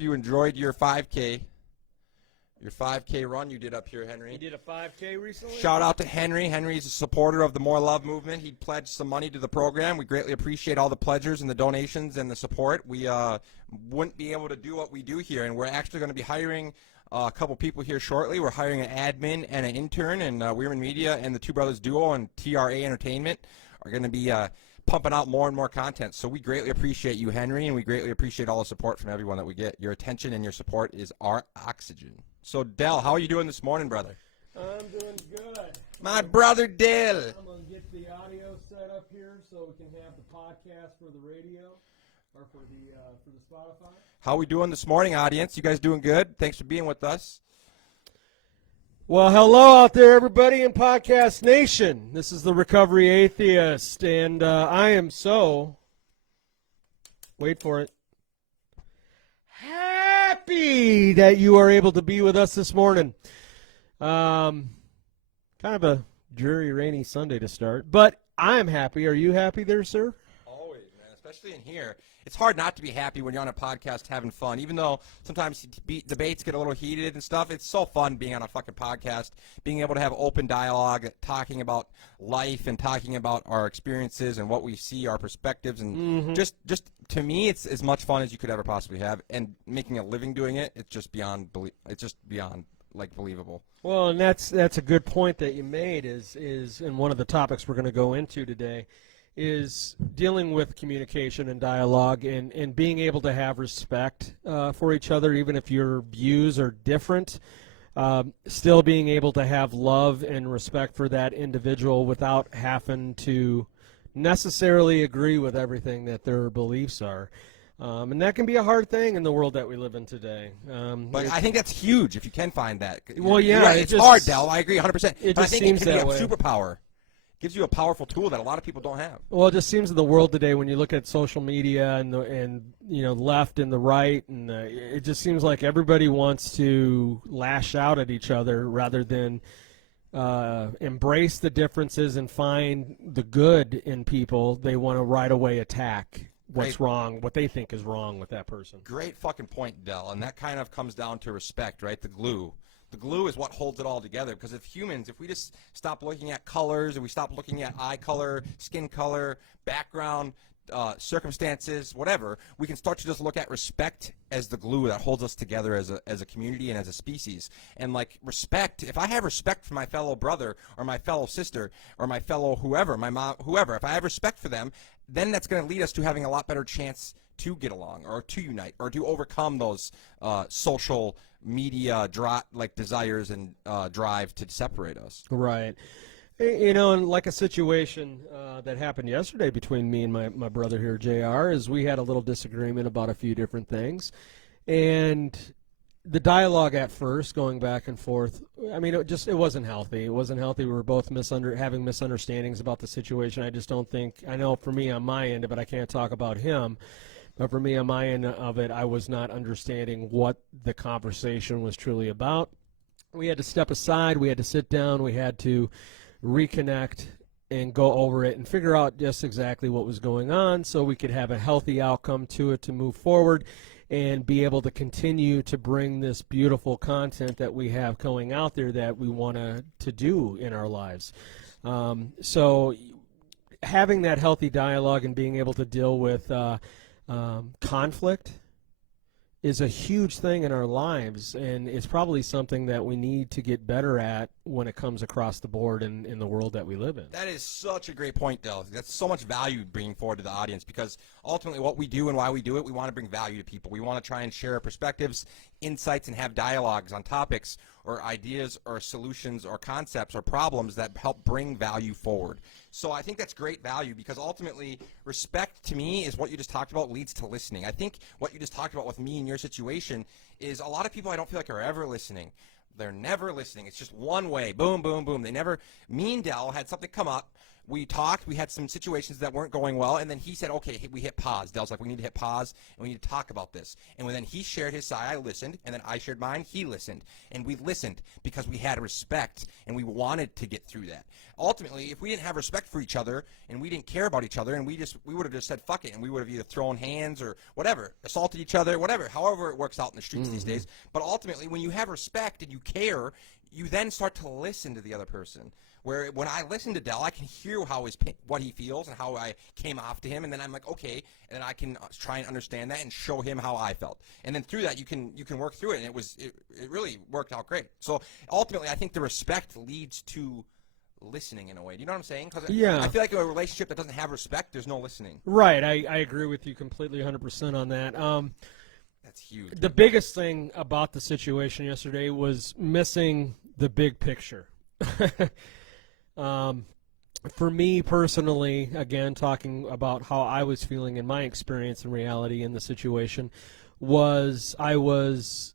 you enjoyed your 5K. Your 5K run you did up here, Henry. You did a 5K recently? Shout out to Henry. Henry's a supporter of the More Love movement. He pledged some money to the program. We greatly appreciate all the pledgers and the donations and the support. We wouldn't be able to do what we do here, and we're actually going to be hiring a couple people here shortly. We're hiring an admin and an intern, and Wierman Media and the Two Brothers Duo and TRA Entertainment are going to be pumping out more and more content. So we greatly appreciate you, Henry, and we greatly appreciate all the support from everyone that we get. Your attention and your support is our oxygen. So, Dell, how are you doing this morning, brother? I'm doing good. My brother, Dell. I'm going to get the audio set up here so we can have the podcast for the radio or for the Spotify. How are we doing this morning, audience? You guys doing good? Thanks for being with us. Well, hello out there, everybody in Podcast Nation. This is the Recovery Atheist, and I am so, wait for it, happy that you are able to be with us this morning. Kind of a dreary, rainy Sunday to start, but I'm happy. Are you happy there, sir? Always, man, especially in here. It's hard not to be happy when you're on a podcast having fun, even though sometimes debates get a little heated and stuff. It's so fun being on a fucking podcast, being able to have open dialogue, talking about life and talking about our experiences and what we see, our perspectives, and just to me, it's as much fun as you could ever possibly have. And making a living doing it, it's just beyond believable. Well, and that's a good point that you made. Is in one of the topics we're going to go into today. Is dealing with communication and dialogue and being able to have respect for each other, even if your views are different, still being able to have love and respect for that individual without having to necessarily agree with everything that their beliefs are. And that can be a hard thing in the world that we live in today. But I think that's huge if you can find that. Well, yeah. Right, it's hard, Del. I agree 100%. It but I just think seems it can that be way. a superpower. Gives you a powerful tool that a lot of people don't have. Well, it just seems in the world today when you look at social media and the left and the right, and it just seems like everybody wants to lash out at each other rather than embrace the differences and find the good in people. They want to right away attack what's wrong, what they think is wrong with that person. Great fucking point, Del, and that kind of comes down to respect, right? The glue. The glue is what holds it all together, because if we just stop looking at colors and we stop looking at eye color, skin color, background, circumstances, whatever, we can start to just look at respect as the glue that holds us together as a community and as a species. And like respect, if I have respect for my fellow brother or my fellow sister or my fellow whoever, my mom, whoever, if I have respect for them, then that's going to lead us to having a lot better chance to get along or to unite or to overcome those social media desires and drive to separate us. Right. And like a situation that happened yesterday between me and my brother here, JR, is we had a little disagreement about a few different things. And the dialogue at first, going back and forth, I mean, it wasn't healthy. It wasn't healthy. We were both having misunderstandings about the situation. I just don't think, I know for me on my end of it, I can't talk about him. But for me, on my end of it, I was not understanding what the conversation was truly about. We had to step aside. We had to sit down. We had to reconnect and go over it and figure out just exactly what was going on so we could have a healthy outcome to it to move forward and be able to continue to bring this beautiful content that we have going out there that we want to do in our lives. So having that healthy dialogue and being able to deal with conflict is a huge thing in our lives, and it's probably something that we need to get better at when it comes across the board in the world that we live in. That is such a great point, Del. That's so much value bringing forward to the audience, because ultimately what we do and why we do it, we want to bring value to people. We want to try and share perspectives, insights, and have dialogues on topics or ideas or solutions or concepts or problems that help bring value forward. So I think that's great value, because ultimately respect to me is what you just talked about leads to listening. I think what you just talked about with me and your situation is a lot of people I don't feel like are ever listening. They're never listening. It's just one way. Boom, boom, boom. They never. Me and Del had something come up. we talked. We had some situations that weren't going well, and then he said, okay, we hit pause. Dell's like, we need to hit pause, and we need to talk about this. And when then he shared his side, I listened, and then I shared mine, he listened. And we listened because we had respect, and we wanted to get through that. Ultimately, if we didn't have respect for each other, and we didn't care about each other, and we would have just said, fuck it, and we would have either thrown hands or whatever, assaulted each other, whatever, however it works out in the streets these days. But ultimately, when you have respect and you care, you then start to listen to the other person. Where when I listen to Dell, I can hear what he feels and how I came off to him, and then I'm like, okay, and then I can try and understand that and show him how I felt, and then through that you can work through it, and it really worked out great. So ultimately, I think the respect leads to listening in a way. Do you know what I'm saying? 'Cause Yeah. I feel like a relationship that doesn't have respect, there's no listening. Right. I agree with you completely, 100% on that. That's huge. The biggest thing about the situation yesterday was missing the big picture. For me personally, again, talking about how I was feeling in my experience and reality in the situation, was I was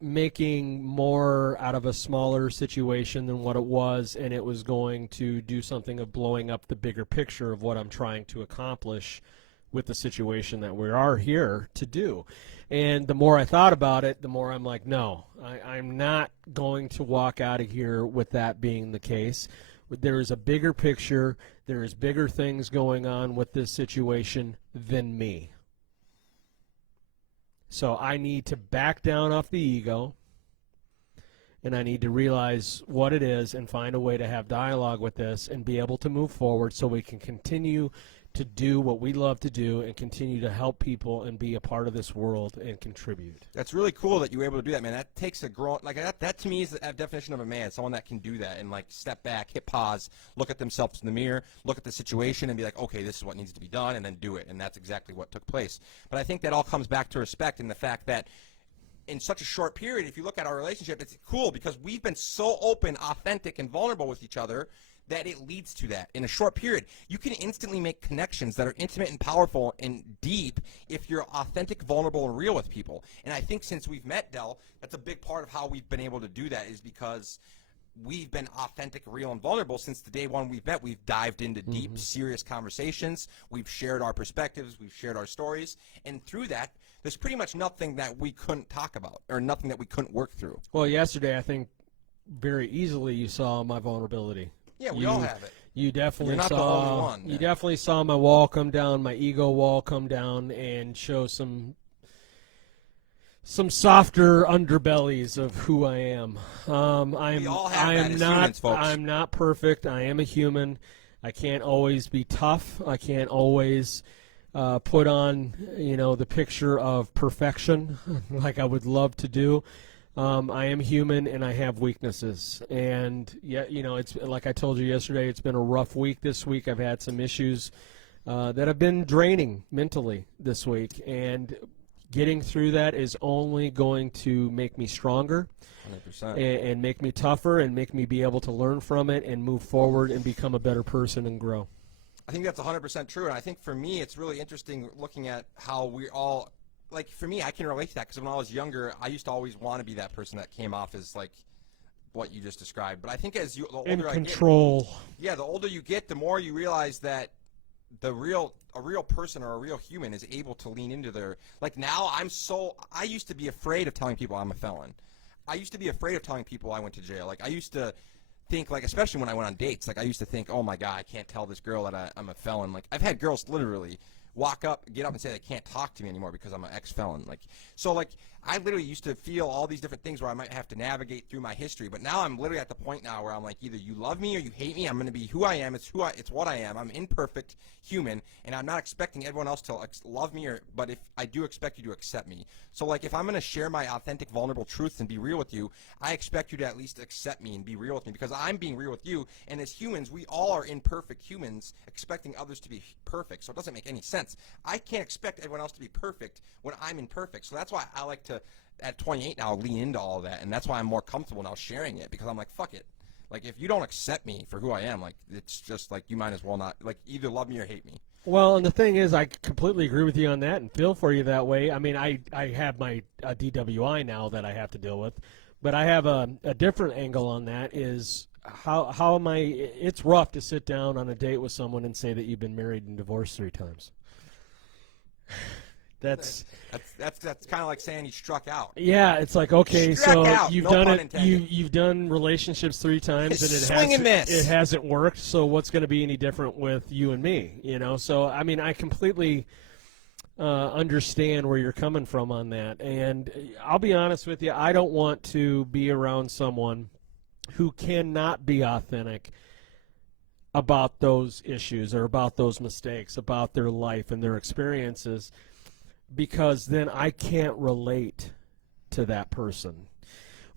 making more out of a smaller situation than what it was, and it was going to do something of blowing up the bigger picture of what I'm trying to accomplish with the situation that we are here to do. And the more I thought about it, the more I'm like, no, I'm not going to walk out of here with that being the case. There is a bigger picture. There is bigger things going on with this situation than me. So I need to back down off the ego, and I need to realize what it is and find a way to have dialogue with this and be able to move forward so we can continue to do what we love to do and continue to help people and be a part of this world and contribute. That's really cool that you were able to do that, man. That takes a grown, like that to me is the definition of a man, someone that can do that and like step back, hit pause, look at themselves in the mirror, look at the situation and be like, okay, this is what needs to be done, and then do it. And that's exactly what took place. But I think that all comes back to respect and the fact that in such a short period, if you look at our relationship, it's cool because we've been so open, authentic, and vulnerable with each other that it leads to that. In a short period, you can instantly make connections that are intimate and powerful and deep if you're authentic, vulnerable, and real with people. And I think since we've met, Dell, that's a big part of how we've been able to do that is because we've been authentic, real, and vulnerable since the day one we've met. We've dived into deep, serious conversations. We've shared our perspectives. We've shared our stories. And through that, there's pretty much nothing that we couldn't talk about or nothing that we couldn't work through. Well, yesterday I think very easily you saw my vulnerability. Yeah, we all have it. You definitely You're not saw. the only one. You definitely saw my wall come down, my ego wall come down, and show some softer underbellies of who I am. We all have that as humans, folks. I'm not perfect. I am a human. I can't always be tough. I can't always put on, the picture of perfection like I would love to do. I am human and I have weaknesses. And yeah, it's like I told you yesterday, it's been a rough week this week. I've had some issues that have been draining mentally this week. And getting through that is only going to make me stronger 100%. and make me tougher and make me be able to learn from it and move forward and become a better person and grow. I think that's 100% true. And I think for me, it's really interesting looking at how we all, like for me, I can relate to that because when I was younger, I used to always want to be that person that came off as like what you just described. But I think as the older In I control. get, the older you get, the more you realize that a real person or a real human is able to lean into their, like now I used to be afraid of telling people I'm a felon. I used to be afraid of telling people I went to jail. Like I used to think, like, especially when I went on dates, like I used to think, oh my God, I can't tell this girl that I'm a felon. Like I've had girls literally get up and say they can't talk to me anymore because I'm an ex-felon. Like, so like I literally used to feel all these different things where I might have to navigate through my history. But now I'm literally at the point now where I'm like, either you love me or you hate me. I'm going to be who I am. It's what I am. I'm imperfect human, and I'm not expecting everyone else to love me, but if I do expect you to accept me. So like if I'm going to share my authentic, vulnerable truths and be real with you, I expect you to at least accept me and be real with me because I'm being real with you. And as humans, we all are imperfect humans expecting others to be perfect. So it doesn't make any sense. I can't expect everyone else to be perfect when I'm imperfect. So that's why I like to, at 28 now, lean into all of that. And that's why I'm more comfortable now sharing it because I'm like, fuck it. Like, if you don't accept me for who I am, like, it's just like you might as well not, like, either love me or hate me. Well, and the thing is, I completely agree with you on that and feel for you that way. I mean, I have my DWI now that I have to deal with, but I have a different angle on that is how am I? It's rough to sit down on a date with someone and say that you've been married and divorced 3 times. That's kind of like saying you struck out. Yeah, it's like, okay, Struck so out, you've no done pun it. intended. You've done relationships 3 times and Swing and miss. it hasn't worked. So what's going to be any different with you and me? So I mean, I completely understand where you're coming from on that. And I'll be honest with you, I don't want to be around someone who cannot be authentic about those issues or about those mistakes, about their life and their experiences, because then I can't relate to that person.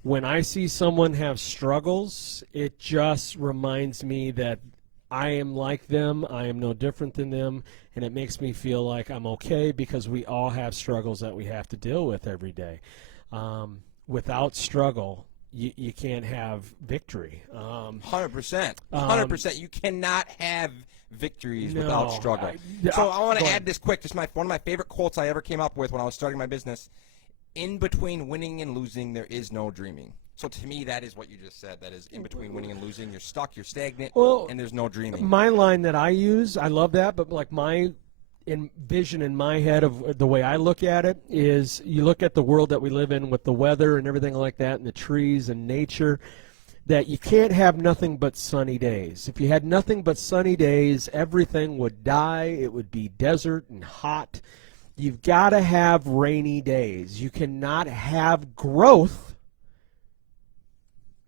When I see someone have struggles, it just reminds me that I am like them, I am no different than them, and it makes me feel like I'm okay because we all have struggles that we have to deal with every day. Without struggle, you can't have victory. 100%. 100%. You cannot have victories without struggle. So I want to add this quick. Just one of my favorite quotes I ever came up with when I was starting my business. In between winning and losing, there is no dreaming. So to me, that is what you just said. That is, in between winning and losing, you're stuck, you're stagnant, and there's no dreaming. My line that I use, I love that, but like my vision in my head of the way I look at it is, you look at the world that we live in with the weather and everything like that, and the trees and nature, that you can't have nothing but sunny days. If you had nothing but sunny days, everything would die. It would be desert and hot. You've got to have rainy days. You cannot have growth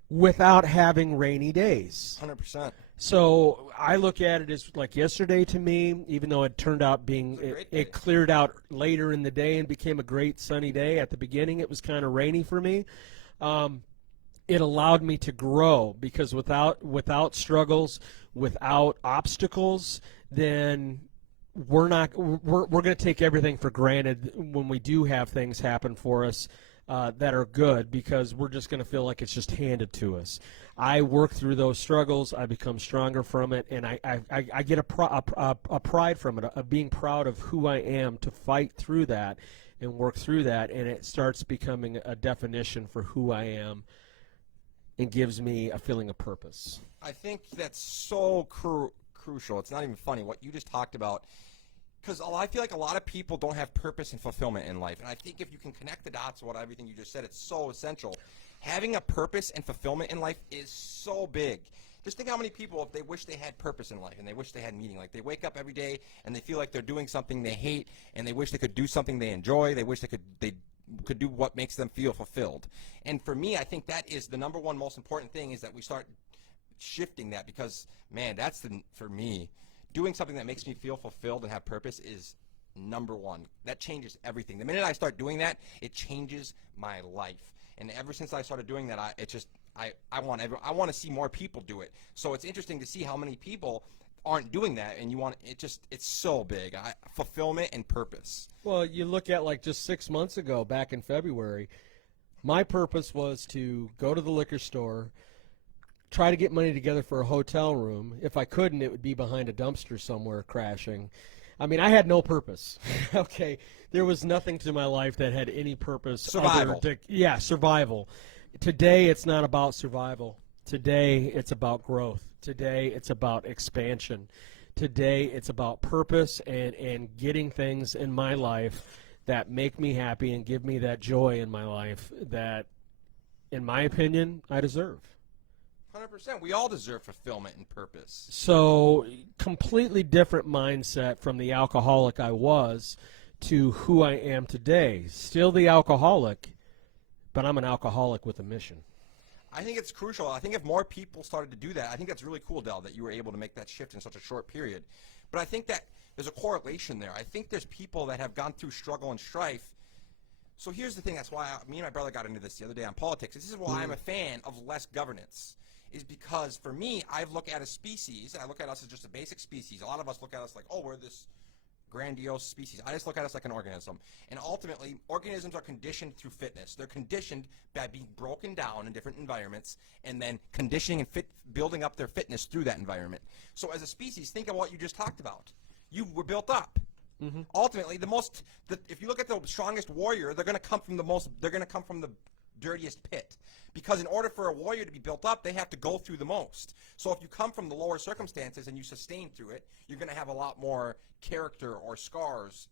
without having rainy days. 100%. So I look at it as like yesterday to me, even though it turned out being, it cleared out later in the day and became a great sunny day. At the beginning, it was kind of rainy for me. It allowed me to grow, because without struggles, without obstacles, then we're going to take everything for granted when we do have things happen for us that are good, because we're just going to feel like it's just handed to us. I work through those struggles. I become stronger from it, and I get a pride from it, of being proud of who I am to fight through that and work through that, and it starts becoming a definition for who I am and gives me a feeling of purpose. I think that's so crucial. It's not even funny what you just talked about, because I feel like a lot of people don't have purpose and fulfillment in life. And I think if you can connect the dots with everything you just said, it's so essential. Having a purpose and fulfillment in life is so big. Just think how many people, if they wish they had purpose in life and they wish they had meaning, like they wake up every day and they feel like they're doing something they hate, and they wish they could do something they enjoy. They wish they could do what makes them feel fulfilled. And for me, I think that is the number one most important thing, is that we start shifting that, because, man, for me, doing something that makes me feel fulfilled and have purpose is number one. That changes everything. The minute I start doing that, it changes my life. And ever since I started doing that, I want to see more people do it. So it's interesting to see how many people aren't doing that, and it's so big. Fulfillment and purpose. Well, you look at like just 6 months ago, back in February, my purpose was to go to the liquor store, try to get money together for a hotel room. If I couldn't, it would be behind a dumpster somewhere crashing. I mean, I had no purpose. Okay, there was nothing to my life that had any purpose. Survival. Survival. Today, it's not about survival. Today, it's about growth. Today, it's about expansion. Today, it's about purpose and getting things in my life that make me happy and give me that joy in my life that, in my opinion, I deserve. 100%. We all deserve fulfillment and purpose. So, completely different mindset from the alcoholic I was to who I am today. Still the alcoholic, but I'm an alcoholic with a mission. I think it's crucial. I think if more people started to do that, I think that's really cool, Del, that you were able to make that shift in such a short period. But I think that there's a correlation there. I think there's people that have gone through struggle and strife. So here's the thing. That's why me and my brother got into this the other day on politics. This is why I'm a fan of less governance, is because for me, I look at a species, I look at us as just a basic species. A lot of us look at us like, oh, we're this grandiose species. I just look at us like an organism. And ultimately, organisms are conditioned through fitness. They're conditioned by being broken down in different environments and then conditioning and building up their fitness through that environment. So as a species, think of what you just talked about. You were built up. Ultimately, if you look at the strongest warrior, they're going to come from the dirtiest pit. Because in order for a warrior to be built up, they have to go through the most. So if you come from the lower circumstances and you sustain through it, you're going to have a lot more character or scars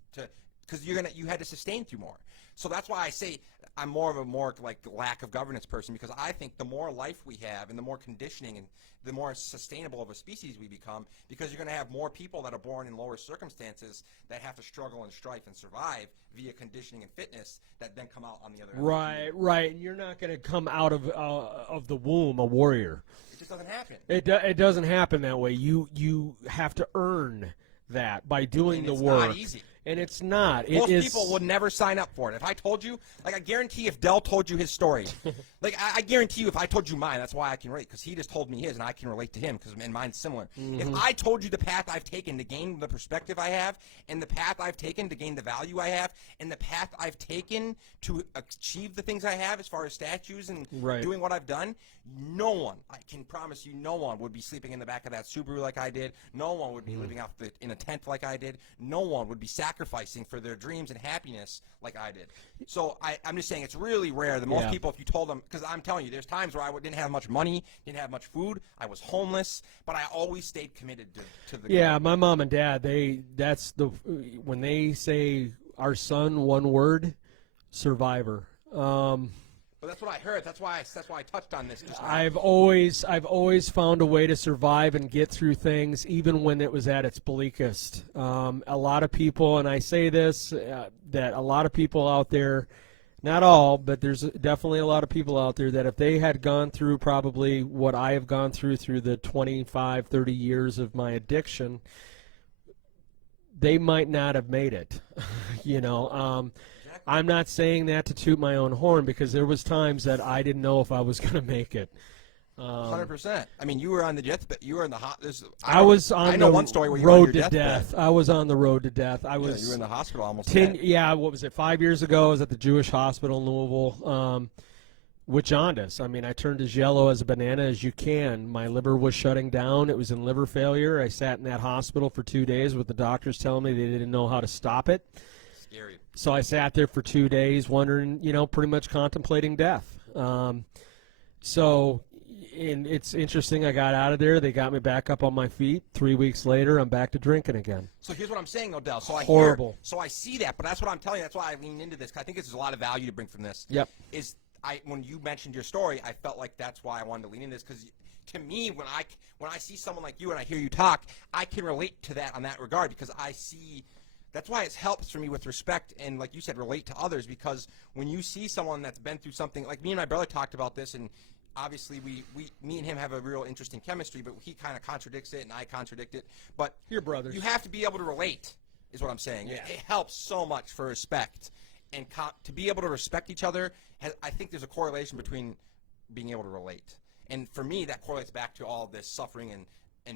because you had to sustain through more. So that's why I say I'm more of a like lack of governance person, because I think the more life we have and the more conditioning and the more sustainable of a species we become, because you're going to have more people that are born in lower circumstances that have to struggle and strife and survive via conditioning and fitness that then come out on the other end. Right. And you're not going to come out of the womb a warrior. It just doesn't happen. It doesn't happen that way. You have to earn that by doing the work. It's not easy. And it's not. Most people would never sign up for it. If I told you, like I guarantee if Dell told you his story, like I guarantee you if I told you mine, that's why I can relate, because he just told me his and I can relate to him because mine's similar. Mm-hmm. If I told you the path I've taken to gain the perspective I have, and the path I've taken to gain the value I have, and the path I've taken to achieve the things I have as far as statues and doing what I've done, no one, I can promise you, no one would be sleeping in the back of that Subaru like I did. No one would be living out in a tent like I did. No one would be sacrificing for their dreams and happiness like I did. So I'm just saying it's really rare. The most people, if you told them, because I'm telling you, there's times where I didn't have much money, didn't have much food, I was homeless, but I always stayed committed to the goal. My mom and dad, when they say our son, one word, survivor. But that's what I heard. That's why I touched on this. I've always found a way to survive and get through things, even when it was at its bleakest. A lot of people, and I say this, that a lot of people out there, not all, but there's definitely a lot of people out there that if they had gone through probably what I have gone through the 25, 30 years of my addiction, they might not have made it. I'm not saying that to toot my own horn, because there was times that I didn't know if I was going to make it. 100%. I mean, you were on the deathbed. You were in the I was on the one story where you were on road your to deathbed. death. I was on the road to death. You were in the hospital almost. 5 years ago, I was at the Jewish hospital in Louisville with jaundice. I mean, I turned as yellow as a banana as you can. My liver was shutting down. It was in liver failure. I sat in that hospital for 2 days with the doctors telling me they didn't know how to stop it. Scary. So I sat there for 2 days wondering, pretty much contemplating death. And it's interesting. I got out of there. They got me back up on my feet. 3 weeks later, I'm back to drinking again. So here's what I'm saying, Odell. Horrible. So I see that, but that's what I'm telling you. That's why I lean into this, because I think there's a lot of value to bring from this. Yep. When you mentioned your story, I felt like that's why I wanted to lean into this, because to me, when I see someone like you and I hear you talk, I can relate to that on that regard, because I see. That's why it helps for me with respect and, like you said, relate to others, because when you see someone that's been through something, like me and my brother talked about this, and obviously me and him have a real interesting chemistry, but he kind of contradicts it and I contradict it. But you're brothers. You have to be able to relate, is what I'm saying. Yeah. It helps so much for respect, and to be able to respect each other. I think there's a correlation between being able to relate, and for me, that correlates back to all this suffering and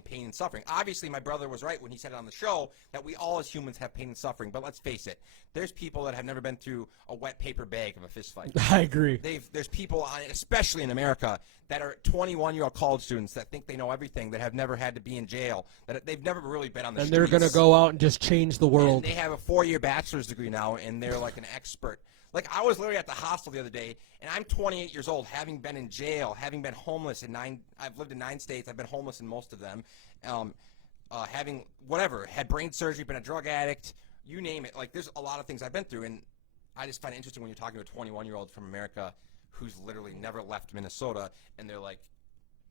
pain and suffering. Obviously, my brother was right when he said it on the show that we all as humans have pain and suffering, but let's face it, there's people that have never been through a wet paper bag of a fist fight. I agree. There's people, especially in America, that are 21-year-old college students that think they know everything, that have never had to be in jail, that they've never really been on the streets. And they're going to go out and just change the world. And they have a 4-year bachelor's degree now, and they're like an expert. Like, I was literally at the hostel the other day, and I'm 28 years old, having been in jail, having been homeless I've lived in 9 states, I've been homeless in most of them, having whatever, had brain surgery, been a drug addict, you name it. Like, there's a lot of things I've been through, and I just find it interesting when you're talking to a 21-year-old from America who's literally never left Minnesota, and they're like,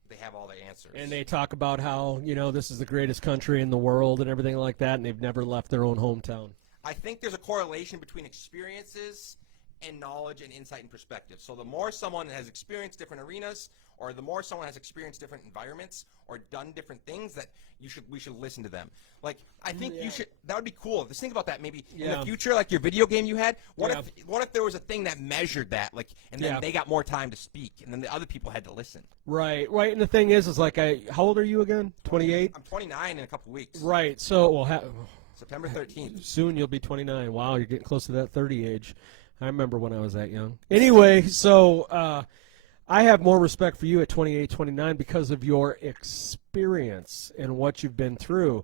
they have all the answers. And they talk about how, this is the greatest country in the world and everything like that, and they've never left their own hometown. I think there's a correlation between experiences and knowledge and insight and perspective. So the more someone has experienced different arenas, or the more someone has experienced different environments or done different things, that we should listen to them. Like, I think that would be cool. Just think about that maybe in the future, like your video game you had. What if there was a thing that measured that, like, and then they got more time to speak, and then the other people had to listen. Right. And the thing is like, how old are you again? 28? I'm 29 in a couple weeks. Right. So, September 13th. Soon you'll be 29. Wow, you're getting close to that 30 age. I remember when I was that young. Anyway, so I have more respect for you at 28, 29 because of your experience and what you've been through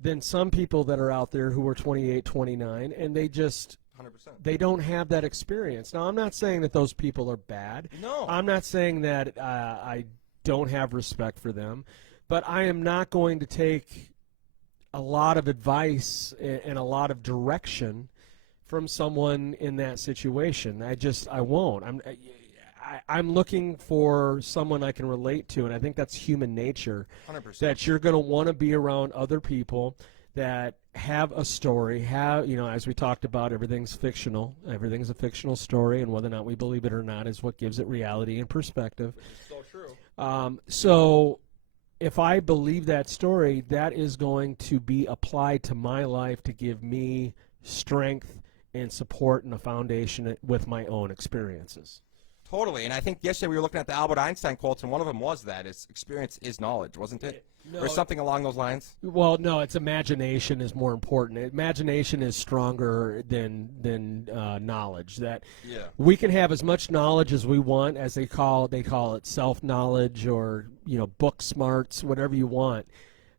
than some people that are out there who are 28, 29, and they just 100%. They don't have that experience. Now, I'm not saying that those people are bad. No. I'm not saying that I don't have respect for them, but I am not going to take a lot of advice and a lot of direction from someone in that situation. I won't. I'm looking for someone I can relate to, and I think that's human nature. 100%. That you're going to want to be around other people that have a story, as we talked about, everything's fictional. Everything's a fictional story, and whether or not we believe it or not is what gives it reality and perspective. Which is so true. So if I believe that story, that is going to be applied to my life to give me strength and support and a foundation with my own experiences. Totally, and I think yesterday we were looking at the Albert Einstein quotes, and one of them was that experience is knowledge, wasn't it? No, or something along those lines? Well, no, it's imagination is more important. Imagination is stronger than knowledge. That we can have as much knowledge as we want, as they call it self-knowledge or book smarts, whatever you want.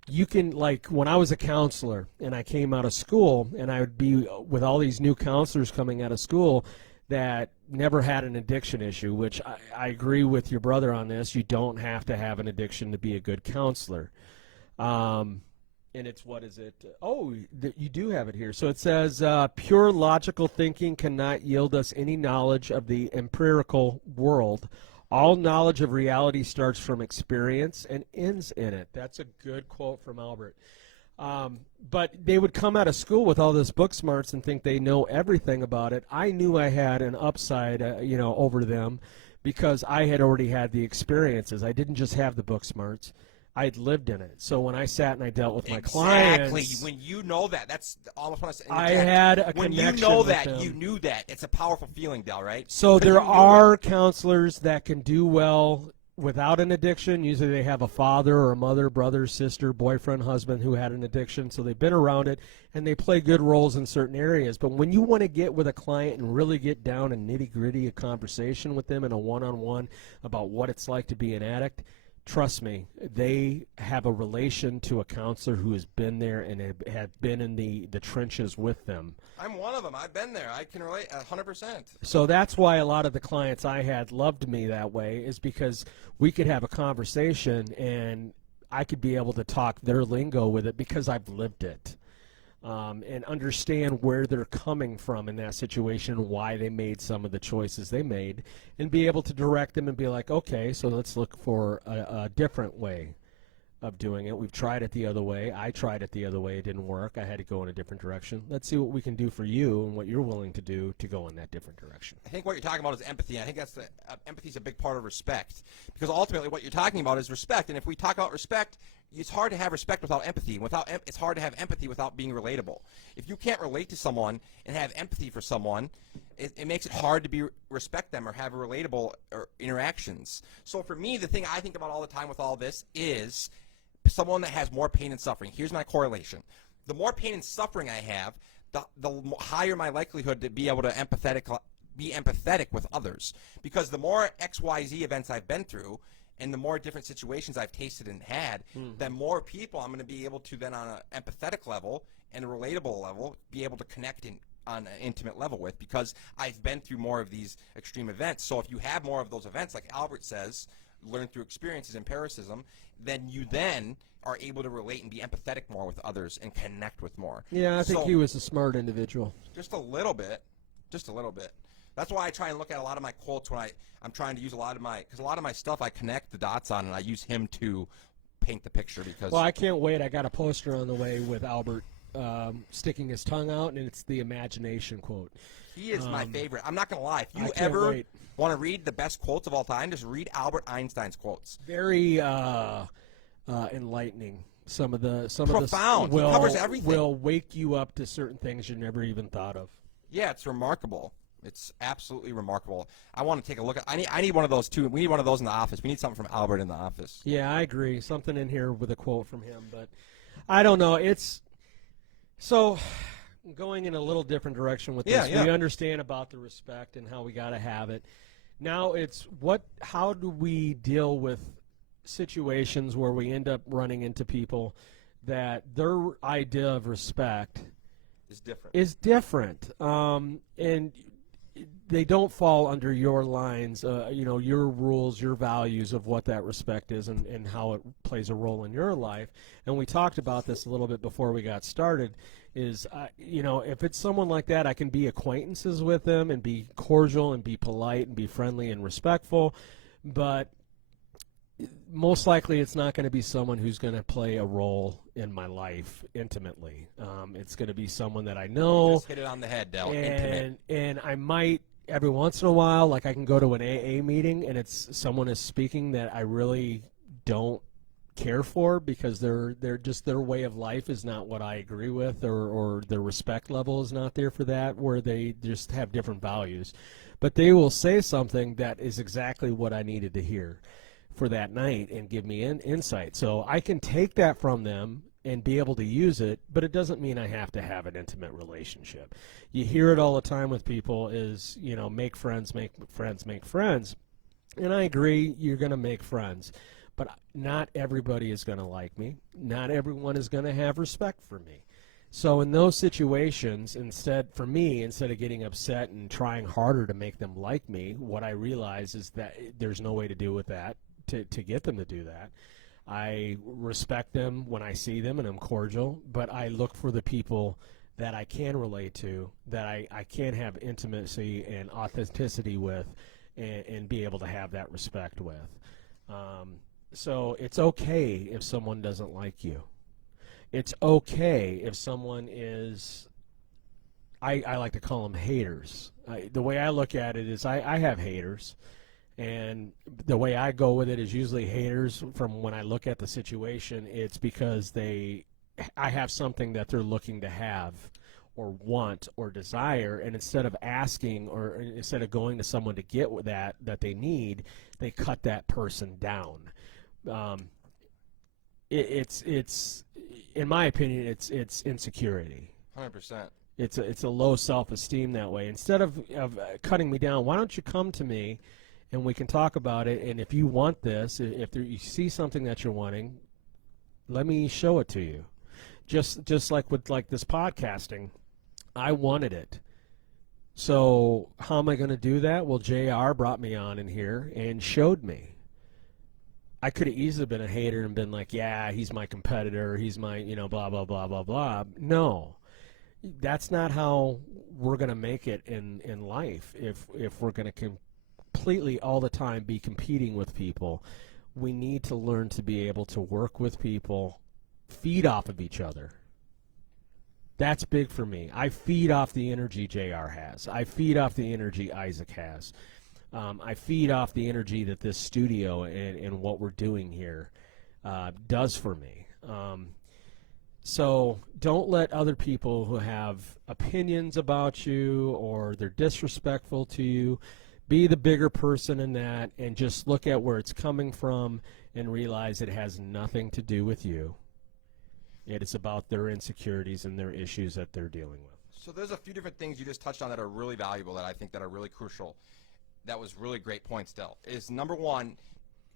You can, like when I was a counselor and I came out of school, and I would be with all these new counselors coming out of school that never had an addiction issue, which I agree with your brother on this. You don't have to have an addiction to be a good counselor. And it's, what is it? You do have it here. So it says, pure logical thinking cannot yield us any knowledge of the empirical world. All knowledge of reality starts from experience and ends in it. That's a good quote from Albert. But they would come out of school with all this book smarts and think they know everything about it. I knew I had an upside, over them because I had already had the experiences. I didn't just have the book smarts. I had lived in it. So when I sat and I dealt with my clients. Exactly. When you know that, that's almost what I said. I had a when connection you know with that, them. you knew that. It's a powerful feeling, Del, right? So there are counselors that can do well without an addiction. Usually they have a father or a mother, brother, sister, boyfriend, husband who had an addiction, so they've been around it, and they play good roles in certain areas. But when you want to get with a client and really get down and nitty-gritty a conversation with them in a one-on-one about what it's like to be an addict, trust me, they have a relation to a counselor who has been there and have been in the trenches with them. I'm one of them. I've been there. I can relate 100%. So that's why a lot of the clients I had loved me that way, is because we could have a conversation and I could be able to talk their lingo with it because I've lived it. And understand where they're coming from in that situation, why they made some of the choices they made, and be able to direct them and be like, okay, so let's look for a different way of doing it. We've tried it the other way. I tried it the other way. It didn't work. I had to go in a different direction. Let's see what we can do for you and what you're willing to do to go in that different direction. I think what you're talking about is empathy. I think that's empathy is a big part of respect, because ultimately what you're talking about is respect. And if we talk about respect, it's hard to have respect without empathy. It's hard to have empathy without being relatable. If you can't relate to someone and have empathy for someone, it makes it hard to respect them or have relatable interactions. So for me, the thing I think about all the time with all this is someone that has more pain and suffering. Here's my correlation. The more pain and suffering I have, the higher my likelihood to be able to be empathetic with others. Because the more XYZ events I've been through, and the more different situations I've tasted and had, the more people I'm going to be able to then on an empathetic level and a relatable level be able to connect on an intimate level with, because I've been through more of these extreme events. So if you have more of those events, like Albert says, learn through experiences, empiricism, then you then are able to relate and be empathetic more with others and connect with more. Yeah, I think he was a smart individual. Just a little bit. Just a little bit. That's why I try and look at a lot of my quotes when I'm trying to use because a lot of my stuff I connect the dots on, and I use him to paint the picture. Because well, I can't wait. I got a poster on the way with Albert sticking his tongue out, and it's the imagination quote. He is my favorite. I'm not going to lie. If you ever want to read the best quotes of all time, just read Albert Einstein's quotes. Very enlightening. Some of the profound. He covers everything. Will wake you up to certain things you never even thought of. Yeah, it's remarkable. It's absolutely remarkable. I want to take a look at. I need one of those too. We need one of those in the office. We need something from Albert in the office. Yeah, I agree. Something in here with a quote from him, but I don't know. It's so going in a little different direction with this. We understand about the respect and how we got to have it. Now it's how do we deal with situations where we end up running into people that their idea of respect is different. And they don't fall under your lines, your rules, your values of what that respect is and how it plays a role in your life. And we talked about this a little bit before we got started, is, if it's someone like that, I can be acquaintances with them and be cordial and be polite and be friendly and respectful, but most likely it's not going to be someone who's going to play a role in my life intimately. It's going to be someone that I know. You just hit it on the head, Del. Intimate. And I might, every once in a while, like I can go to an AA meeting and it's someone is speaking that I really don't care for because they're just their way of life is not what I agree with, or their respect level is not there for that, where they just have different values. But they will say something that is exactly what I needed to hear for that night and give me insight. So I can take that from them and be able to use it, but it doesn't mean I have to have an intimate relationship. You hear it all the time with people is, make friends, make friends, make friends. And I agree, you're going to make friends. But not everybody is going to like me. Not everyone is going to have respect for me. So in those situations, instead of getting upset and trying harder to make them like me, what I realize is that there's no way to do with that, to get them to do that. I respect them when I see them and I'm cordial, but I look for the people that I can relate to, that I can have intimacy and authenticity with, and be able to have that respect with. So it's okay if someone doesn't like you. It's okay if someone is, I like to call them haters. The way I look at it is I have haters. And the way I go with it is usually haters from when I look at the situation, it's because I have something that they're looking to have or want or desire, and instead of asking or instead of going to someone to get that they need, they cut that person down. It's in my opinion, it's insecurity. 100%. It's a low self-esteem that way. Instead of cutting me down, why don't you come to me and we can talk about it, and if you want this, if you see something that you're wanting, let me show it to you. Just like with this podcasting, I wanted it. So how am I going to do that? Well, JR brought me on in here and showed me. I could have easily been a hater and been like, yeah, he's my competitor, he's my, blah, blah, blah, blah, blah. No, that's not how we're going to make it in life. If we're going to completely all the time be competing with people, we need to learn to be able to work with people, feed off of each other. That's big for me. I feed off the energy JR has. I feed off the energy Isaac has. I feed off the energy that this studio and what we're doing here does for me. So don't let other people who have opinions about you or they're disrespectful to you be the bigger person in that, and just look at where it's coming from and realize it has nothing to do with you. It is about their insecurities and their issues that they're dealing with. So there's a few different things you just touched on that are really valuable, that I think that are really crucial. That was really great points, Del. Is number one,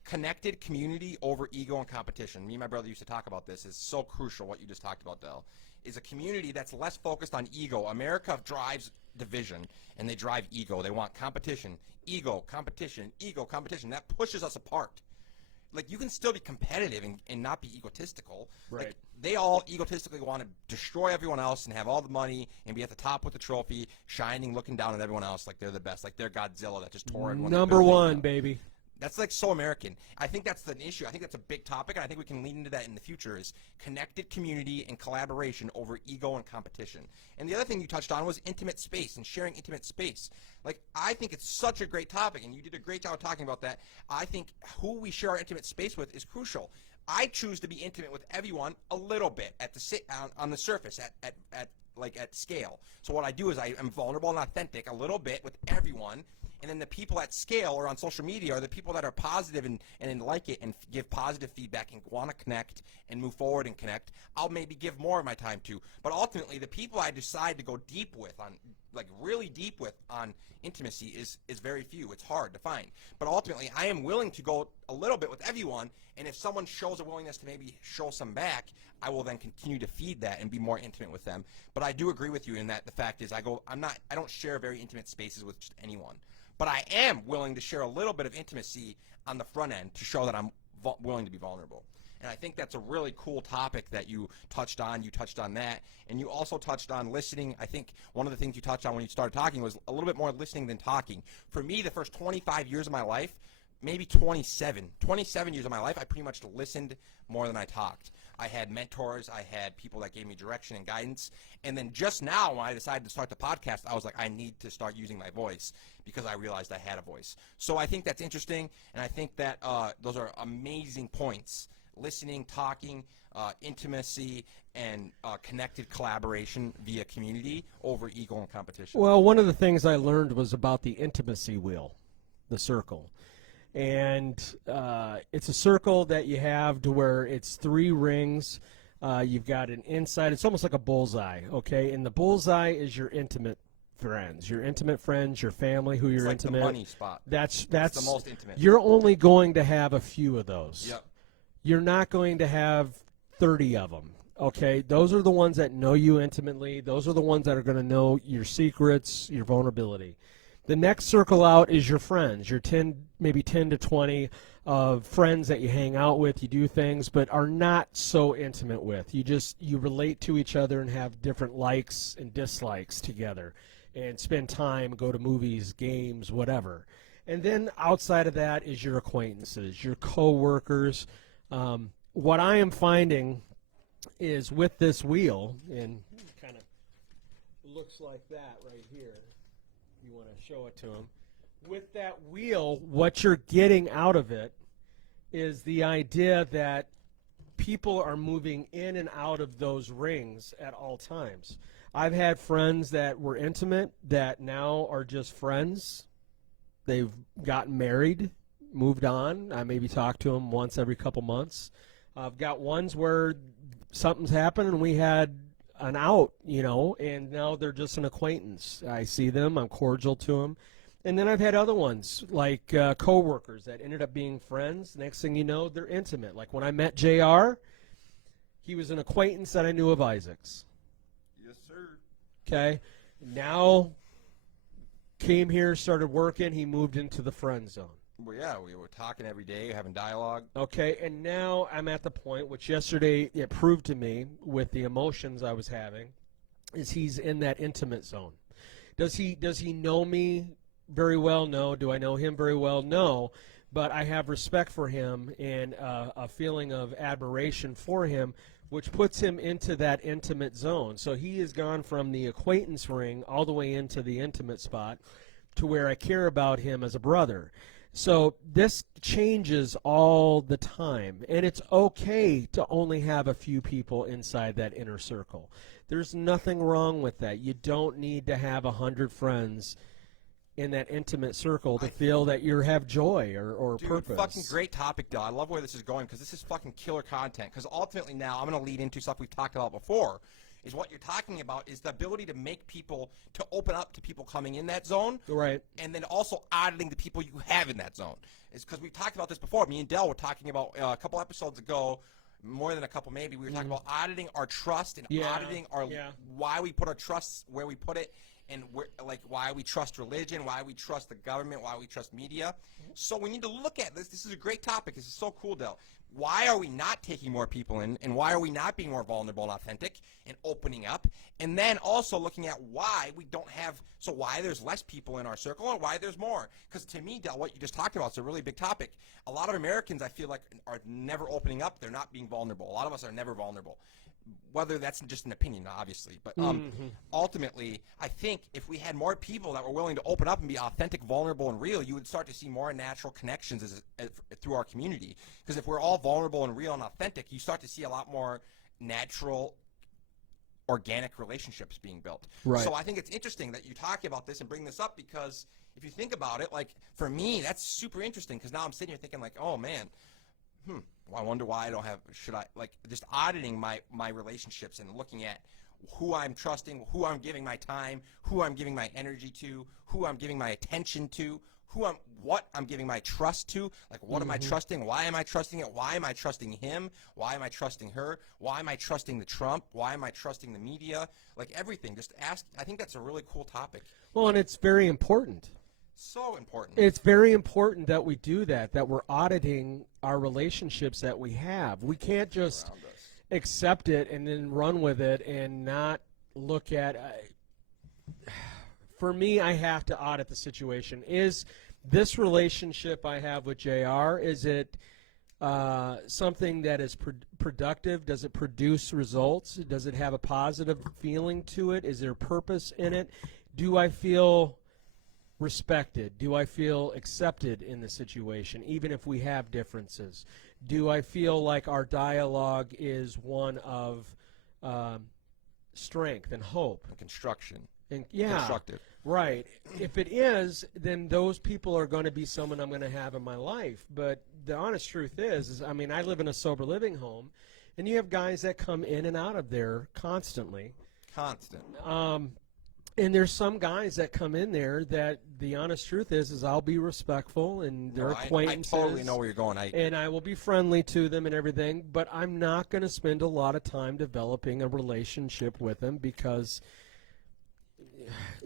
connected community over ego and competition. Me and my brother used to talk about this. It's so crucial what you just talked about, Del. Is a community that's less focused on ego. America drives division, and they drive ego. They want competition, ego, competition, ego, competition. That pushes us apart. Like, you can still be competitive and not be egotistical. Right. Like, they all egotistically want to destroy everyone else and have all the money and be at the top with the trophy, shining, looking down at everyone else like they're the best, like they're Godzilla that just tore everyone's Number building one, down. baby. That's like so American. I think that's the issue. I think that's a big topic, and I think we can lean into that in the future, is connected community and collaboration over ego and competition. And the other thing you touched on was intimate space and sharing intimate space. Like, I think it's such a great topic, and you did a great job of talking about that. I think who we share our intimate space with is crucial. I choose to be intimate with everyone a little bit on the surface, at scale. So what I do is I am vulnerable and authentic a little bit with everyone. And then the people at scale or on social media are the people that are positive and like it and give positive feedback and want to connect and move forward and connect. I'll maybe give more of my time to. But ultimately, the people I decide to go deep with on like really deep with on intimacy is very few. It's hard to find. But ultimately, I am willing to go a little bit with everyone, and if someone shows a willingness to maybe show some back, I will then continue to feed that and be more intimate with them. But I do agree with you in that the fact is I don't share very intimate spaces with just anyone. But I am willing to share a little bit of intimacy on the front end to show that I'm willing to be vulnerable. And I think that's a really cool topic that you touched on. You touched on that. And you also touched on listening. I think one of the things you touched on when you started talking was a little bit more listening than talking. For me, the first 25 years of my life, maybe 27 years of my life, I pretty much listened more than I talked. I had mentors. I had people that gave me direction and guidance. And then just now when I decided to start the podcast, I was like, I need to start using my voice because I realized I had a voice. So I think that's interesting. And I think that those are amazing points. Listening, talking, intimacy, and connected collaboration via community over ego and competition. Well, one of the things I learned was about the intimacy wheel, the circle. And it's a circle that you have to where it's 3 rings. You've got an inside. It's almost like a bullseye, okay? And the bullseye is your intimate friends, your family, who you're it's like intimate. The money spot. That's the most intimate. You're only going to have a few of those. Yep. You're not going to have 30 of them, okay? Those are the ones that know you intimately. Those are the ones that are going to know your secrets, your vulnerability. The next circle out is your friends, your maybe 10 to 20 of friends that you hang out with, you do things, but are not so intimate with. You relate to each other and have different likes and dislikes together and spend time, go to movies, games, whatever. And then outside of that is your acquaintances, your coworkers. What I am finding is with this wheel, and it kind of looks like that right here. You want to show it to them. With that wheel, what you're getting out of it is the idea that people are moving in and out of those rings at all times. I've had friends that were intimate that now are just friends. They've gotten married, moved on. I maybe talk to them once every couple months. I've got ones where something's happened and we had an out, and now they're just an acquaintance. I see them, I'm cordial to them. And then I've had other ones, like coworkers that ended up being friends. Next thing you know, they're intimate. Like when I met JR, he was an acquaintance that I knew of Isaac's. Yes, sir. Okay. Now, came here, started working, he moved into the friend zone. Well, yeah, we were talking every day, having dialogue. Okay, and now I'm at the point, which yesterday it proved to me with the emotions I was having, is he's in that intimate zone. Does he know me very well? No. Do I know him very well? No. But I have respect for him and a feeling of admiration for him, which puts him into that intimate zone. So he has gone from the acquaintance ring all the way into the intimate spot to where I care about him as a brother. So this changes all the time, and it's okay to only have a few people inside that inner circle. There's nothing wrong with that. You don't need to have 100 friends in that intimate circle to feel that you have joy or Dude, purpose. Fucking great topic, Dale. I love where this is going because this is fucking killer content. Because ultimately now I'm going to lead into stuff we've talked about before. Is what you're talking about is the ability to make people, to open up to people coming in that zone. Right. And then also auditing the people you have in that zone. It's because we've talked about this before. Me and Dell were talking about a couple episodes ago, more than a couple maybe, we were talking about auditing our trust and auditing our why we put our trust where we put it, and why we trust religion, why we trust the government, why we trust media. So we need to look at this. This is a great topic. This is so cool, Dell. Why are we not taking more people in, and why are we not being more vulnerable and authentic and opening up? And then also looking at why we don't have, so why there's less people in our circle and why there's more. Because to me, Del, what you just talked about is a really big topic. A lot of Americans, I feel like, are never opening up. They're not being vulnerable. A lot of us are never vulnerable. Whether that's just an opinion, obviously. But ultimately, I think if we had more people that were willing to open up and be authentic, vulnerable, and real, you would start to see more natural connections through our community. Because if we're all vulnerable and real and authentic, you start to see a lot more natural, organic relationships being built. Right. So I think it's interesting that you talk about this and bring this up because if you think about it, like for me, that's super interesting because now I'm sitting here thinking like, oh man, I wonder why I don't have, should I, like, just auditing my relationships and looking at who I'm trusting, who I'm giving my time, who I'm giving my energy to, who I'm giving my attention to, what I'm giving my trust to. Like, what am I trusting? Why am I trusting it? Why am I trusting him? Why am I trusting her? Why am I trusting the Trump? Why am I trusting the media? Like, everything. Just ask. I think that's a really cool topic. Well, and it's very important. So important. It's very important that we do that, that we're auditing our relationships that we have. We can't just accept it and then run with it and not look at for me, I have to audit the situation. Is this relationship I have with JR, is it something that is productive? Does it produce results? Does it have a positive feeling to it? Is there purpose in it? Do I feel respected? Do I feel accepted in the situation, even if we have differences? Do I feel like our dialogue is one of strength and hope? And construction. And, yeah, constructive. Right. If it is, then those people are going to be someone I'm going to have in my life. But the honest truth is, I mean, I live in a sober living home, and you have guys that come in and out of there constantly. Constant. And there's some guys that come in there that the honest truth is I'll be respectful and their acquaintances. I totally know where you're going. And I will be friendly to them and everything, but I'm not going to spend a lot of time developing a relationship with them because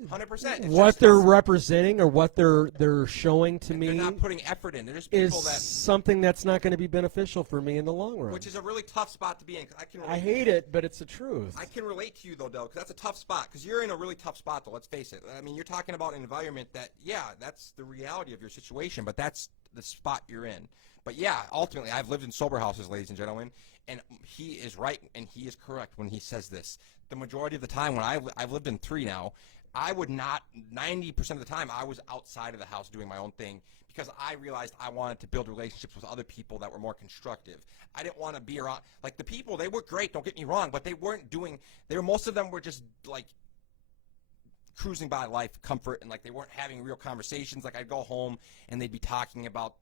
100%. What they're representing or what they're showing to me, they're not putting effort in. There's people is that something that's not going to be beneficial for me in the long run. which is a really tough spot to be in. 'Cause I hate it, but it's the truth. I can relate to you though, Del, because that's a tough spot. Because you're in a really tough spot, though. Let's face it. I mean, you're talking about an environment that, yeah, that's the reality of your situation, but that's the spot you're in. But yeah, ultimately, I've lived in sober houses, ladies and gentlemen, and he is right and he is correct when he says this. The majority of the time, when I've lived in 3 now, I would not, 90% of the time, I was outside of the house doing my own thing because I realized I wanted to build relationships with other people that were more constructive. I didn't want to be around, like the people, they were great, don't get me wrong, but they weren't doing, most of them were just like cruising by life, comfort, and like they weren't having real conversations. Like I'd go home and they'd be talking about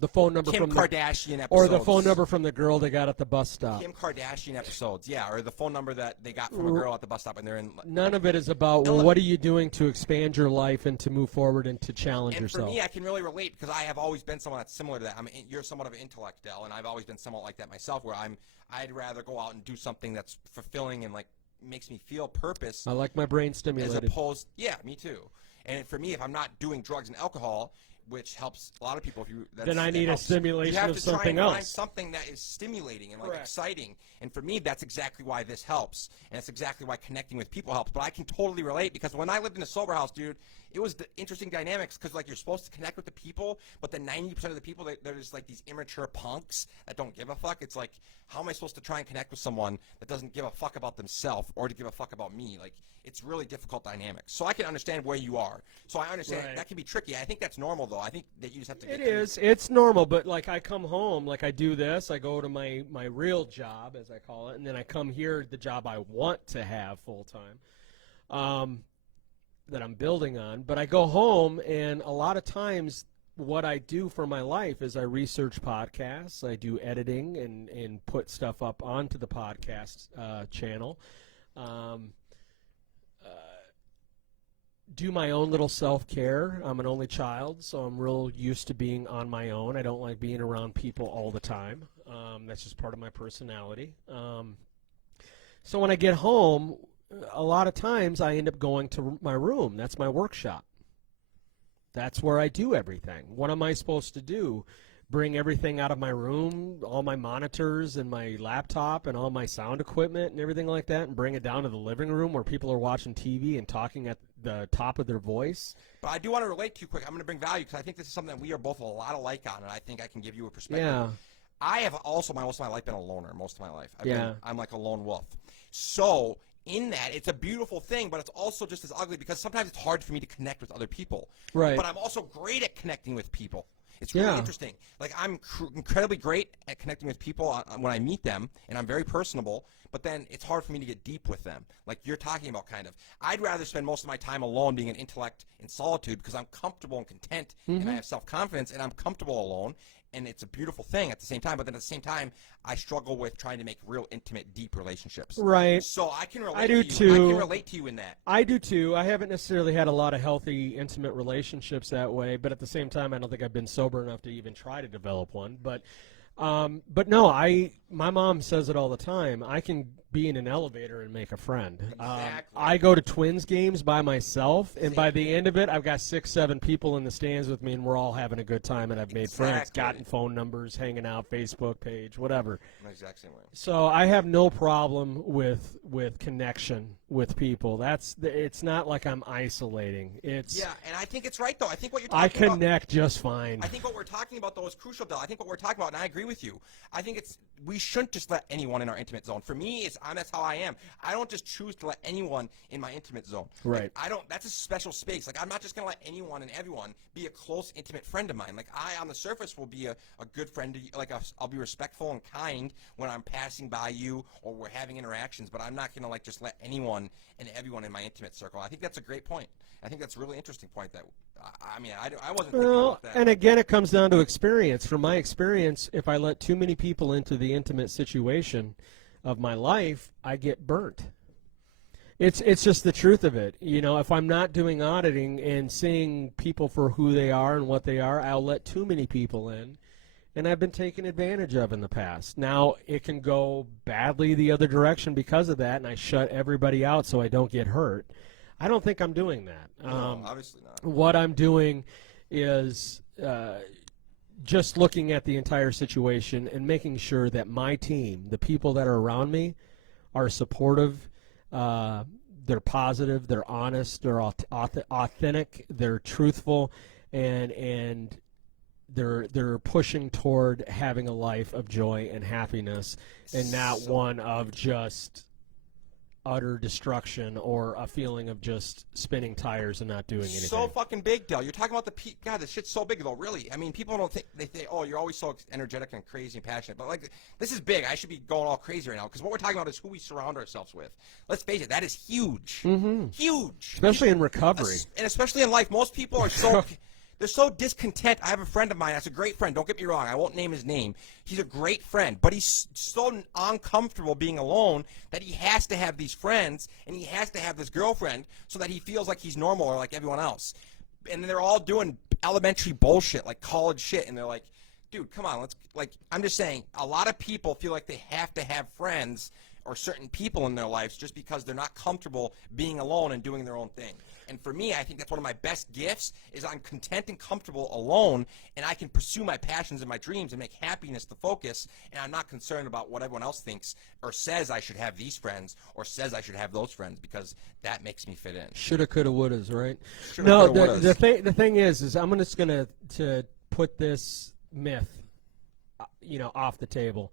the phone number Kim from Kardashian episodes. or the phone number from the girl they got at the bus stop. Kim Kardashian episodes, yeah, or the phone number that they got from a girl at the bus stop, and they're in. None of it is about, well, what are you doing to expand your life and to move forward and to challenge yourself? And for me, I can really relate because I have always been someone that's similar to that. You're somewhat of an intellect, Del, and I've always been somewhat like that myself, where I'd rather go out and do something that's fulfilling and like makes me feel purpose. I like my brain stimulated. As opposed, yeah, me too. And for me, if I'm not doing drugs and alcohol, which helps a lot of people. Then I need a stimulation of something else. You have to try and else. find something that is stimulating and like Correct. exciting. And for me, that's exactly why this helps, and it's exactly why connecting with people helps. But I can totally relate because when I lived in a sober house, dude, it was the interesting dynamics because like you're supposed to connect with the people, but then 90% of the people they're just like these immature punks that don't give a fuck. It's like, how am I supposed to try and connect with someone that doesn't give a fuck about themselves or to give a fuck about me? Like, it's really difficult dynamics. So I can understand where you are. So I understand that can be tricky. I think that's normal, though. I think that you just have to get It is. It's normal, but like I come home, like I do this, I go to my real job, as I call it, and then I come here, the job I want to have full-time, that I'm building on. But I go home, and a lot of times what I do for my life is I research podcasts, I do editing and put stuff up onto the podcast channel. Do my own little self-care. I'm an only child, so I'm real used to being on my own. I don't like being around people all the time. That's just part of my personality. So when I get home, a lot of times I end up going to my room. That's my workshop. That's where I do everything. What am I supposed to do? Bring everything out of my room, all my monitors and my laptop and all my sound equipment and everything like that, and bring it down to the living room where people are watching TV and talking at the top of their voice? But I do want to relate to you quick. I'm going to bring value because I think this is something that we are both a lot alike on, and I think I can give you a perspective. Yeah. I have also most of my life been a loner most of my life. Yeah. I'm like a lone wolf. So in that, it's a beautiful thing, but it's also just as ugly because sometimes it's hard for me to connect with other people. Right. But I'm also great at connecting with people. It's really interesting. Like, I'm incredibly great at connecting with people when I meet them, and I'm very personable, but then it's hard for me to get deep with them, like you're talking about kind of. I'd rather spend most of my time alone being an intellect in solitude because I'm comfortable and content, and I have self-confidence, and I'm comfortable alone, and it's a beautiful thing at the same time. But then at the same time, I struggle with trying to make real intimate, deep relationships. Right. So I can relate. I do to you. too. I can relate to you in that. I do too. I haven't necessarily had a lot of healthy, intimate relationships that way, but at the same time, I don't think I've been sober enough to even try to develop one. But no, my mom says it all the time. I can be in an elevator and make a friend. Exactly. I go to Twins games by myself, and by the end of it, I've got 6, 7 people in the stands with me, and we're all having a good time, and I've made friends, gotten phone numbers, hanging out, Facebook page, whatever. I'm exact same way. So I have no problem with connection with people. It's not like I'm isolating. It's Yeah, and I think it's right, though. I think what you're talking about. I connect just fine. I think what we're talking about, though, is crucial, Bill. I think what we're talking about, and I agree with you, I think we shouldn't just let anyone in our intimate zone. For me, that's how I am. I don't just choose to let anyone in my intimate zone. Right. Like, that's a special space. Like, I'm not just going to let anyone and everyone be a close, intimate friend of mine. Like, I, on the surface, will be a good friend to you. Like, I'll be respectful and kind when I'm passing by you or we're having interactions, but I'm not going to, like, just let anyone and everyone in my intimate circle. I think that's a great point. I think that's a really interesting point that, I wasn't thinking about that. And again, it comes down to experience. From my experience, if I let too many people into the intimate situation of my life, I get burnt. It's just the truth of it. You know, if I'm not doing auditing and seeing people for who they are and what they are, I'll let too many people in, and I've been taken advantage of in the past. Now, it can go badly the other direction because of that, and I shut everybody out so I don't get hurt. I don't think I'm doing that. No, obviously not. What I'm doing is just looking at the entire situation and making sure that my team, the people that are around me, are supportive, they're positive, they're honest, they're authentic, they're truthful, and they're pushing toward having a life of joy and happiness, and not one of just utter destruction or a feeling of just spinning tires and not doing anything. So fucking big, Del. You're talking about God, this shit's so big, though, really. I mean, people don't think, they think, oh, you're always so energetic and crazy and passionate. But, like, this is big. I should be going all crazy right now because what we're talking about is who we surround ourselves with. Let's face it, that is huge. Mm-hmm. Huge. Especially in recovery. And especially in life. Most people are so... They're so discontent. I have a friend of mine that's a great friend. Don't get me wrong. I won't name his name. He's a great friend. But he's so uncomfortable being alone that he has to have these friends and he has to have this girlfriend so that he feels like he's normal or like everyone else. And they're all doing elementary bullshit, like college shit. And they're like, dude, come on. I'm just saying, a lot of people feel like they have to have friends or certain people in their lives just because they're not comfortable being alone and doing their own thing. And for me, I think that's one of my best gifts is I'm content and comfortable alone, and I can pursue my passions and my dreams and make happiness the focus, and I'm not concerned about what everyone else thinks or says I should have these friends or says I should have those friends because that makes me fit in. Shoulda, coulda, wouldas, right? Shoulda, No, coulda, wouldas. the thing is I'm just going to put this myth, off the table.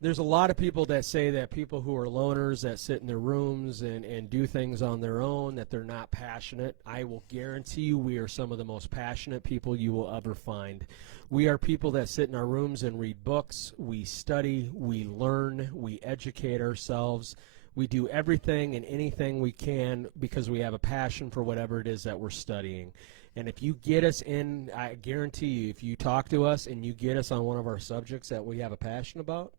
There's a lot of people that say that people who are loners that sit in their rooms and do things on their own, that they're not passionate. I will guarantee you we are some of the most passionate people you will ever find. We are people that sit in our rooms and read books. We study. We learn. We educate ourselves. We do everything and anything we can because we have a passion for whatever it is that we're studying. And if you get us in, I guarantee you, if you talk to us and you get us on one of our subjects that we have a passion about,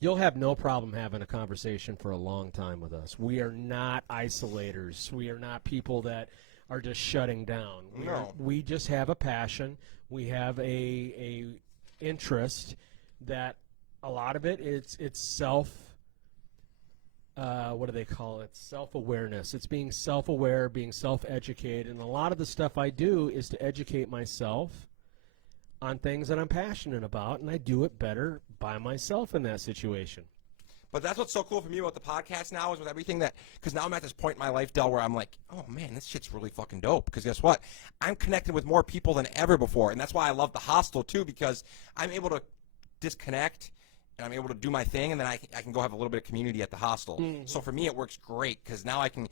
you'll have no problem having a conversation for a long time with us. We are not isolators. We are not people that are just shutting down. We just have a passion. We have a interest that a lot of it's self. What do they call it? Self-awareness. It's being self-aware, being self-educated, and a lot of the stuff I do is to educate myself on things that I'm passionate about, and I do it better by myself in that situation. But that's what's so cool for me about the podcast now is with everything that, because now I'm at this point in my life, Del, where I'm like, oh man, this shit's really fucking dope. Because guess what? I'm connected with more people than ever before, and that's why I love the hostel too, because I'm able to disconnect and I'm able to do my thing, and then I can go have a little bit of community at the hostel. Mm-hmm. So for me, it works great because now I can.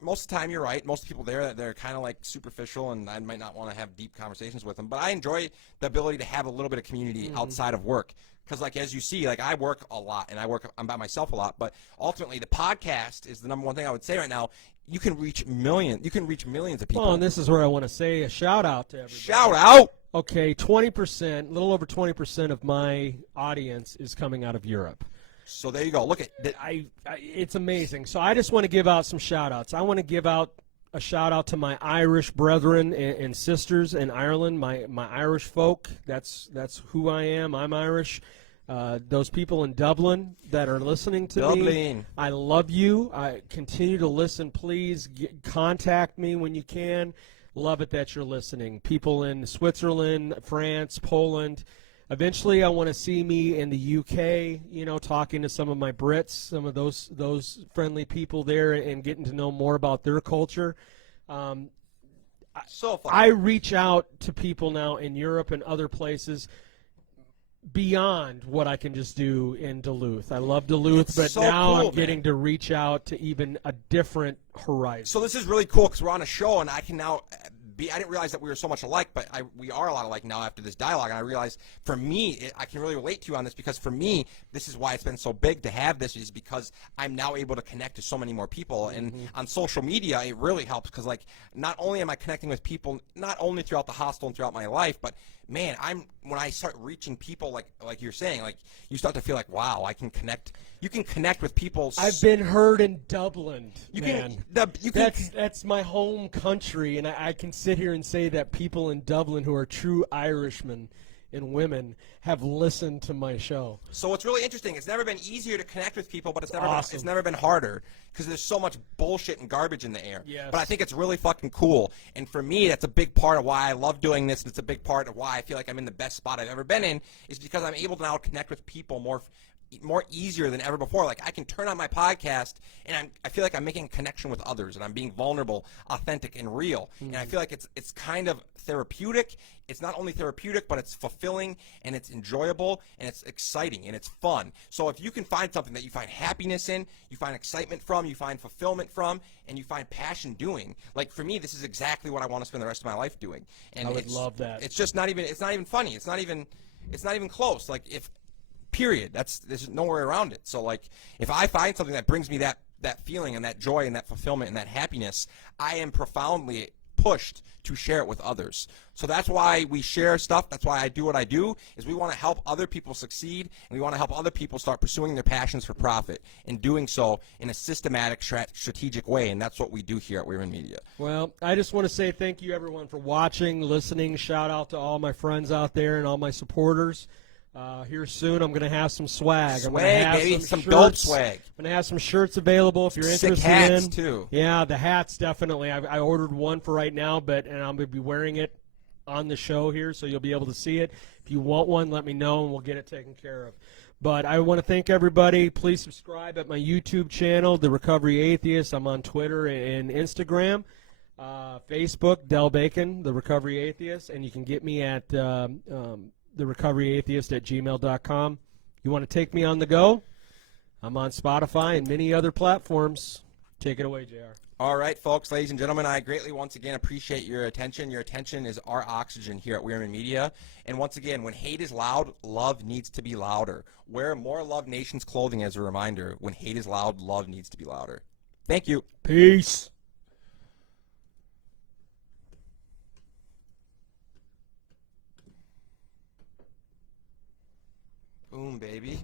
Most of the time, you're right. Most people there, they're kind of like superficial, and I might not want to have deep conversations with them. But I enjoy the ability to have a little bit of community outside of work. Because, like, as you see, like, I work a lot, and I'm by myself a lot. But ultimately, the podcast is the number one thing I would say right now. You can reach millions. You can reach millions of people. Well, and this is where I want to say a shout out to everybody. Shout out. okay, 20%, a little over 20% of my audience is coming out of Europe. So there you go. Look at that. It's amazing. So I just want to give out some shout-outs. I want to give out a shout-out to my Irish brethren and sisters in Ireland, my Irish folk. That's who I am. I'm Irish. Those people in Dublin that are listening to me, I love you. I continue to listen. Please contact me when you can. Love it that you're listening. People in Switzerland, France, Poland. Eventually, I want to see me in the UK, talking to some of my Brits, some of those friendly people there, and getting to know more about their culture. So fun. I reach out to people now in Europe and other places beyond what I can just do in Duluth. I love Duluth, but so now cool, I'm getting to reach out to even a different horizon. So this is really cool because we're on a show, and I can now I didn't realize that we were so much alike, but we are a lot alike now after this dialogue, and I realized for me, I can really relate to you on this because for me, this is why it's been so big to have this, is because I'm now able to connect to so many more people, and on social media, it really helps because, like, not only am I connecting with people, not only throughout the hostel and throughout my life, but man, when I start reaching people, like you're saying, like, you start to feel like, wow, I can connect. You can connect with people. I've been heard in Dublin, man. That's that's my home country, and I can sit here and say that people in Dublin who are true Irishmen and women have listened to my show. So what's really interesting, it's never been easier to connect with people, but it's never awesome. It's never been harder because there's so much bullshit and garbage in the air. Yes. But I think it's really fucking cool, and for me, that's a big part of why I love doing this, and it's a big part of why I feel like I'm in the best spot I've ever been in, is because I'm able to now connect with people more easier than ever before. Like, I can turn on my podcast and I feel like I'm making a connection with others, and I'm being vulnerable, authentic, and real. And I feel like it's kind of therapeutic. It's not only therapeutic, but it's fulfilling, and it's enjoyable, and it's exciting, and it's fun. So if you can find something that you find happiness in, you find excitement from, you find fulfillment from, and you find passion doing, like, for me, this is exactly what I want to spend the rest of my life doing. And I would love that. It's just not even funny. It's not even close. Like, period. There's nowhere around it. So, like, if I find something that brings me that feeling and that joy and that fulfillment and that happiness, I am profoundly pushed to share it with others. So that's why we share stuff. That's why I do what I do, is we want to help other people succeed, and we want to help other people start pursuing their passions for profit, and doing so in a systematic, strategic way, and that's what we do here at Wierman Media. Well, I just want to say thank you, everyone, for watching, listening. Shout out to all my friends out there and all my supporters. Here soon, I'm going to have some swag. I'm going to have baby, some dope shirts. swag. I'm going to have some shirts available if you're interested Sick hats, in. too. Yeah, the hats, definitely. I ordered one for right now, and I'm going to be wearing it on the show here, so you'll be able to see it. If you want one, let me know, and we'll get it taken care of. But I want to thank everybody. Please subscribe at my YouTube channel, The Recovery Atheist. I'm on Twitter and Instagram. Facebook, Del Bacon, The Recovery Atheist, and you can get me at therecoveryatheist@gmail.com. You want to take me on the go? I'm on Spotify and many other platforms. Take it away, JR. All right, folks, ladies and gentlemen, I greatly once again appreciate your attention. Your attention is our oxygen here at Wierman Media. And once again, when hate is loud, love needs to be louder. Wear more Love Nations clothing as a reminder. When hate is loud, love needs to be louder. Thank you. Peace. Boom, baby.